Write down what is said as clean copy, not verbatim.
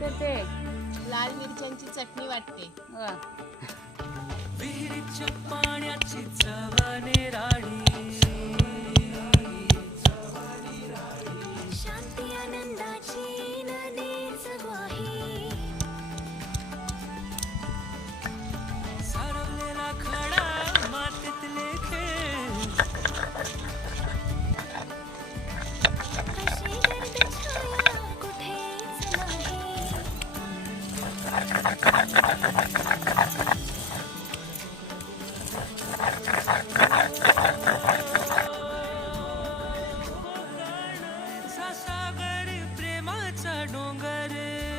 करते? लाल मिरच्यांची चटणी वाटते. वा. विहिरीच्या पाण्याची चवने राणी, शांती आनंदाची नदीच ग्वाही, सारवलेला खडा मातीतले खेळ, अशी गर्द छाया कुठेच नाही.